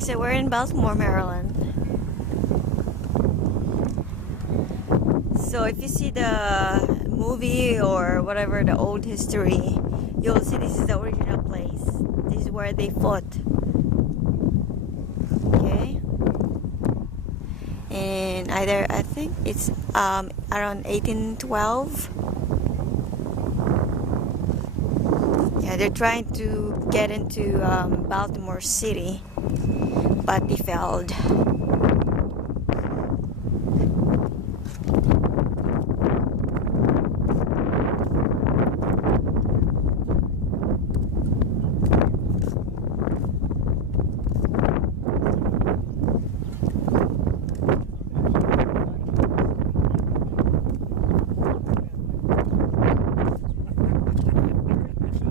like I said, we're in Baltimore, Maryland. So if you see the movie or whatever, the old history, you'll see this is the original place. This is where they fought. Okay? And I think it's around 1812. Yeah, they're trying to get into Baltimore City, but they failed.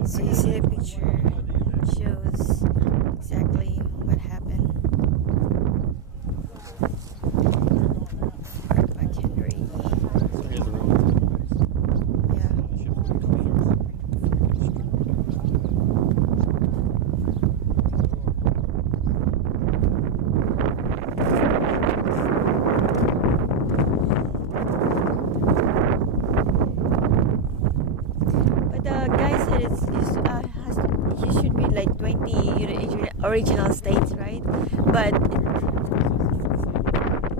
So you see the picture shows exactly what happened. Fort McHenry. Yeah. But the guy said you should be like 20 original states, right? But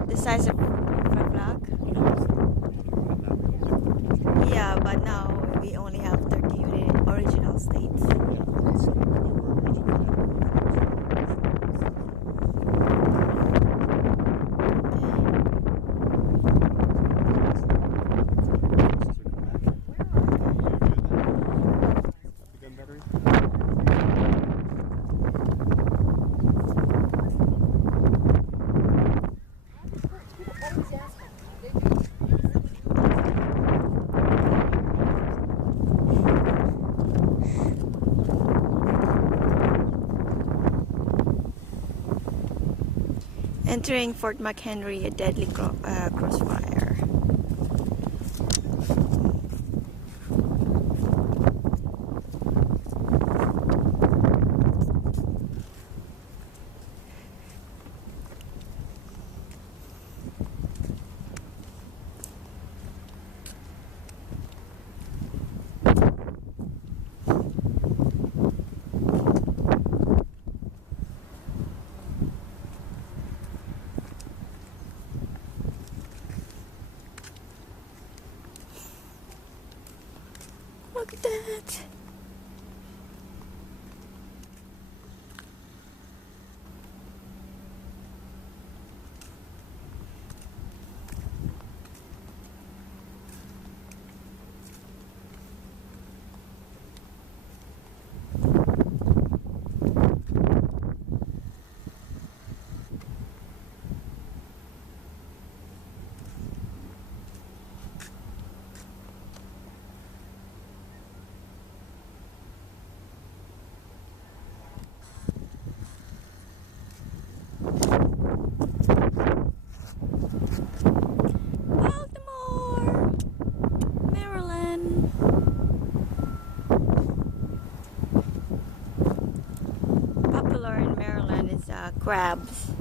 the size of a block. Yeah, but now we only have 30 original states. Entering Fort McHenry, a deadly crossfire. Look at that. Baltimore, Maryland. Popular in Maryland is crabs.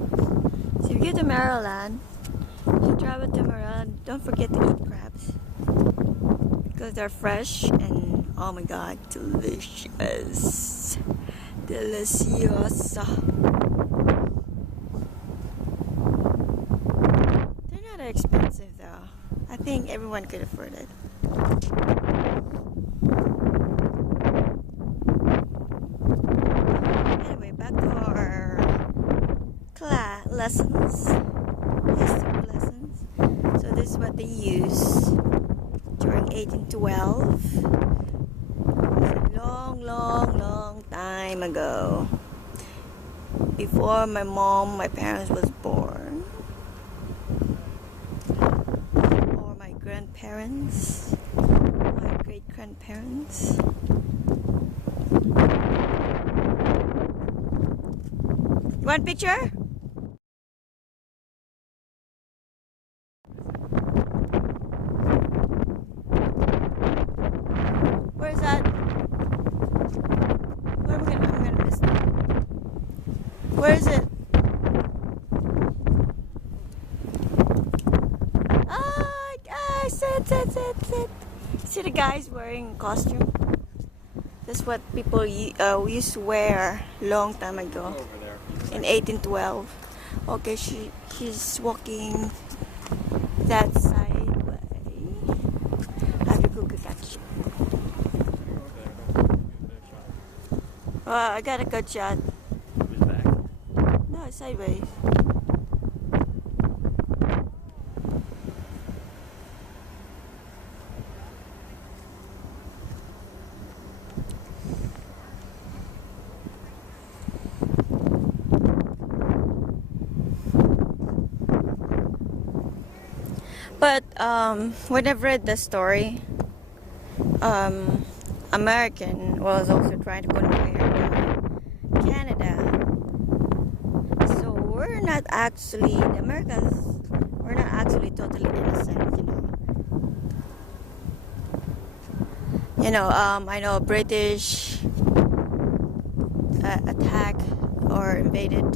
So if you go to Maryland, if you travel to Maryland, don't forget to eat crabs because they're fresh and oh my god, delicious, deliciosa. They're not expensive though. I think everyone could afford it. Anyway, back to our lessons, history lessons. So this is what they used during 1812. It's a long time ago. Before my parents was born. Or my grandparents, my great-grandparents. You want a picture? Where is that? Where am I gonna miss that? Where is it? sit. See the guys wearing costume? That's what people used to wear long time ago. In 1812. Okay, she's walking that side way. Have to go catch. I got a good shot. No, sideways. But when I've read the story, American was also trying to conquer Canada. So we're not actually, the Americans, we're not actually totally innocent, I know British attacked or invaded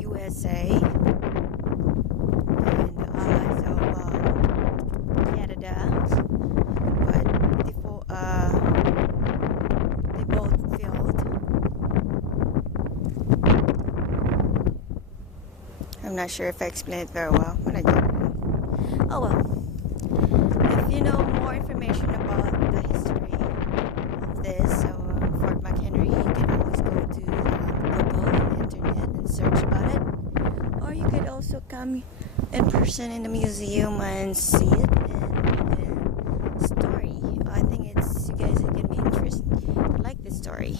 USA and the allies of Canada, but they both failed. I'm not sure if I explained it very well, but I did. Oh well. If you know more information about the history of this, Fort McHenry, you can always go to Google on the internet and search about it. Or you could also come in person in the museum and see it and the story. I think you guys are gonna be interested. I like this story.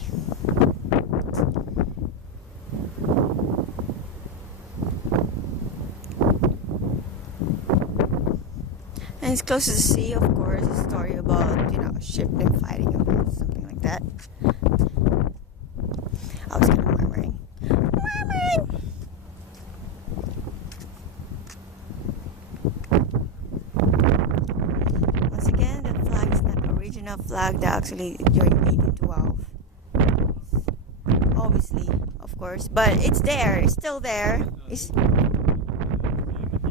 And it's close to the sea, of course. A story about, ship them fighting about something like that. I was kind of murmuring. Once again, that flag is not the original flag that actually during 1812. Obviously, of course. But it's there. It's still there.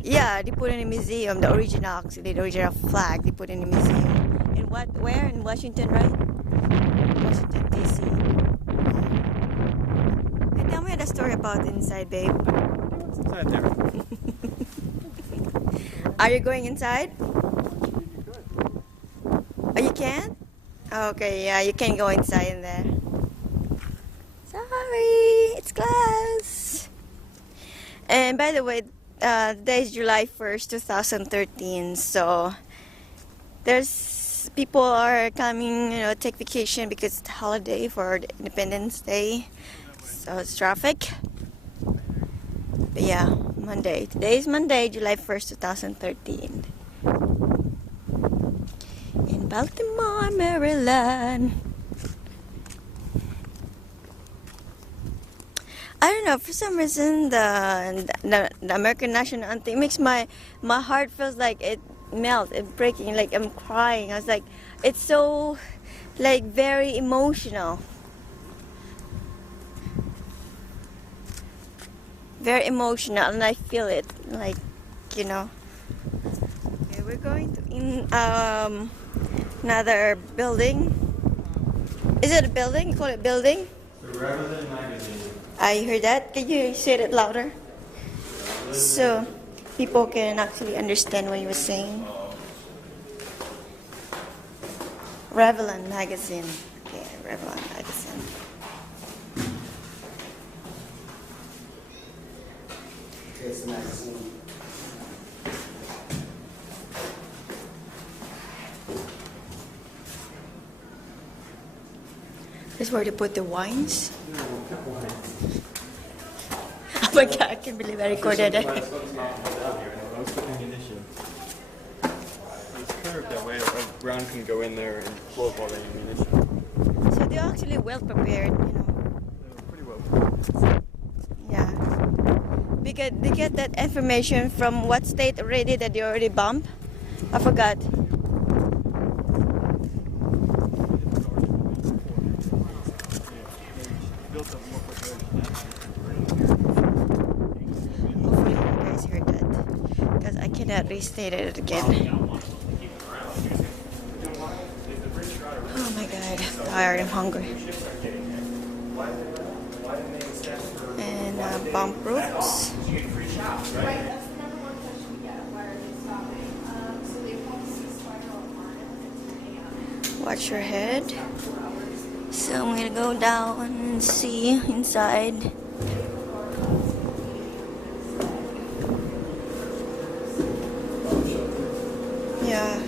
Yeah, they put it in a museum. The original flag, they put it in a museum. In where? In Washington, right? Washington, D.C. Hey, tell me the story about inside, babe. What's inside there? Are you going inside? Oh, you can? Okay, yeah, you can go inside in there. Sorry, it's closed. And by the way, today is July 1st, 2013, so people are coming, take vacation because it's a holiday for the Independence Day, so it's traffic. But yeah, Monday. Today is Monday, July 1st, 2013. In Baltimore, Maryland. I don't know, for some reason the American national anthem makes my heart feels like it melts, it's breaking, like I'm crying. I was like, it's so very emotional. Very emotional, and I feel it, Okay, we're going to another building. Is it a building? You call it building? The Reverend Magazine. I heard that. Can you say it louder? So people can actually understand what you were saying. Revlon magazine. Okay, Revlon magazine. It's a magazine. This is where they put the wines. Oh my god, I can't believe I recorded it. It's curved that way, a round can go in there and blow up all the ammunition. So they're actually well prepared, They're pretty well prepared. Yeah. Because they get that information from what state already that they already bombed? I forgot. Hopefully you guys heard that, because I cannot restate it again. my god, I'm tired, I'm hungry. And bomb proofs. Watch your head. So I'm gonna go down and see inside. Yeah.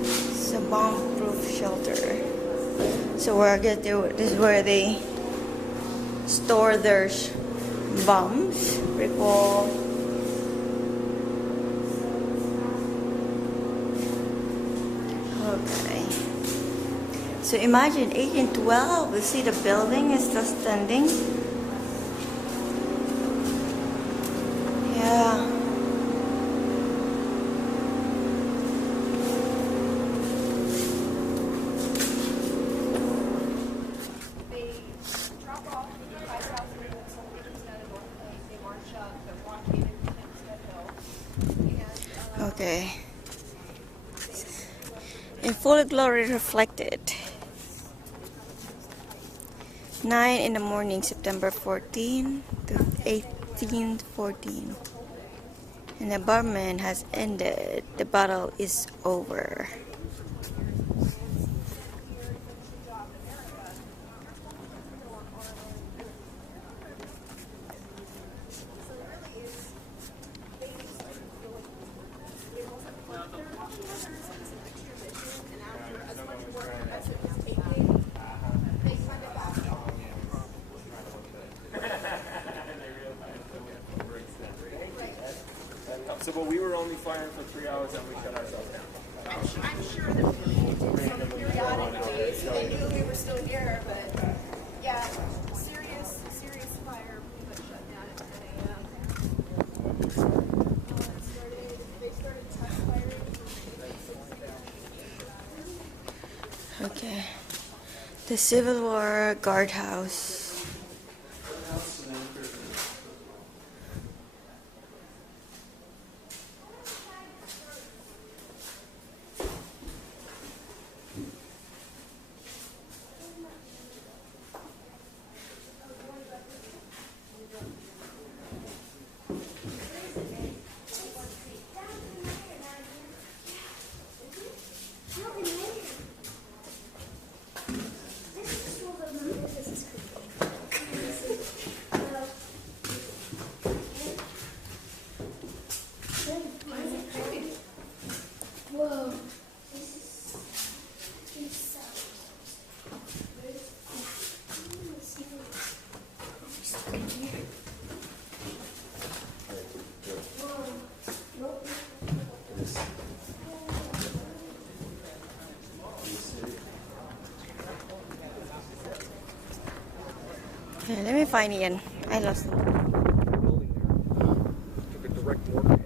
It's a bomb-proof shelter. So this is where they store their bombs. Pretty cool. Okay. So imagine 1812. You see the building is still standing. Yeah. Okay. In full glory reflected. 9 in the morning, September 14 to 1814. And the bombardment has ended. The battle is over. So, but we were only firing for 3 hours and we shut ourselves down. I'm sure that some periodic days they knew we were still here, but yeah, serious fire pretty much shut down at 10 a.m. They started test firing. Okay. The Civil War guardhouse. Whoa. Okay, let me find Ian. I lost him. Building there took a direct warhead.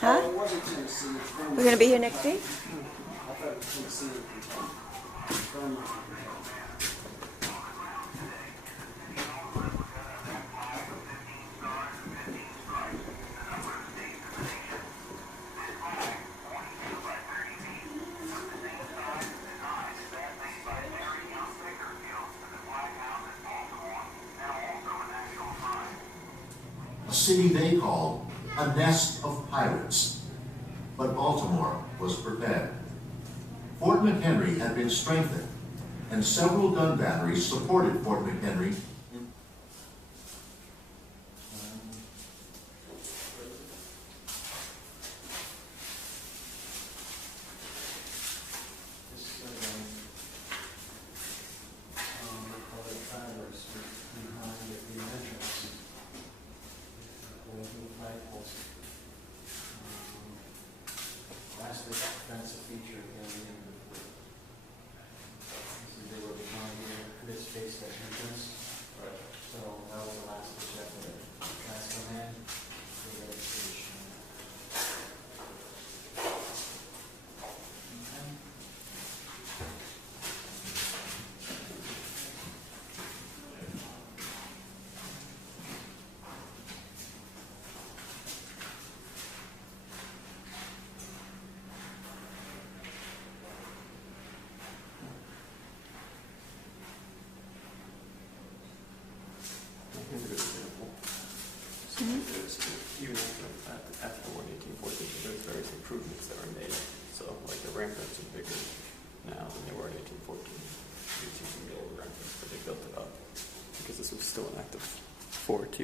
Huh? It wasn't Tennessee. It's from- We're gonna be here next week? I thought it was Tennessee. From- a city they called a nest of pirates. But Baltimore was prepared. Fort McHenry had been strengthened, and several gun batteries supported Fort McHenry.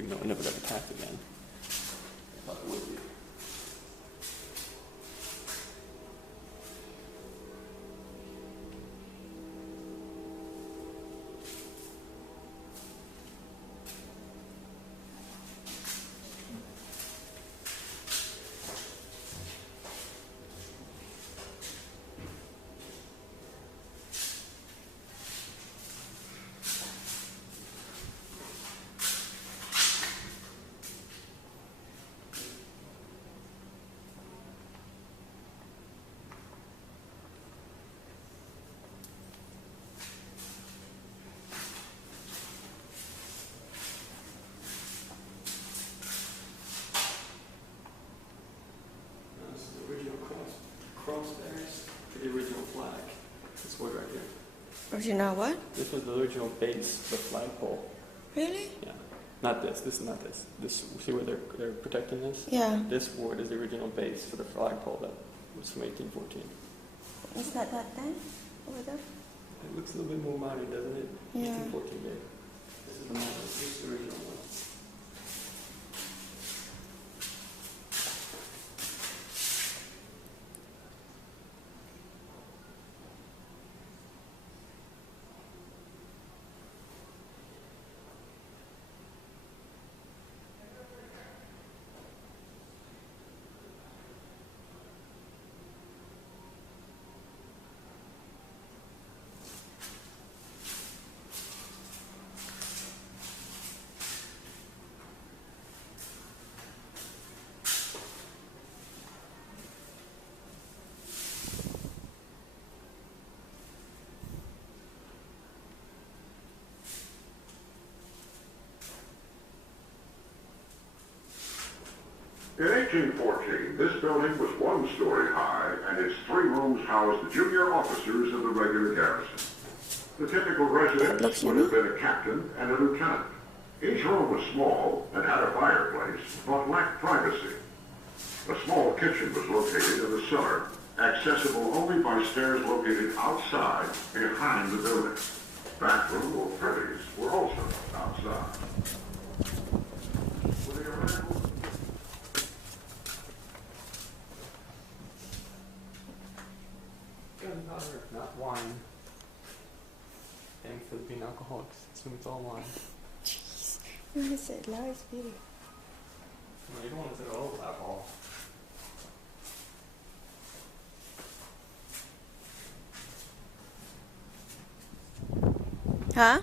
even though it never got attacked again. I thought it would be. This is the original crossbears for the original flag. This wood right here. Original what? This was the original base, the flagpole. Really? Yeah. Not this. This is not this. This. See where they're protecting this? Yeah. This wood is the original base for the flagpole that was from 1814. It's not that then? Over there? It looks a little bit more modern, doesn't it? Yeah. 1814 day. This is the modern. This is the original one. In 1814, this building was 1 story high, and its 3 rooms housed the junior officers of the regular garrison. The typical residence would have been a captain and a lieutenant. Each room was small and had a fireplace, but lacked privacy. A small kitchen was located in the cellar, accessible only by stairs located outside, behind the building. Bathroom or privies were also outside. With the arrival Gunpowder, not wine. Thanks for being alcoholics. Assume it's all wine. Jeez. You want to say loud is big. No, you don't want to say all alcohol. Huh?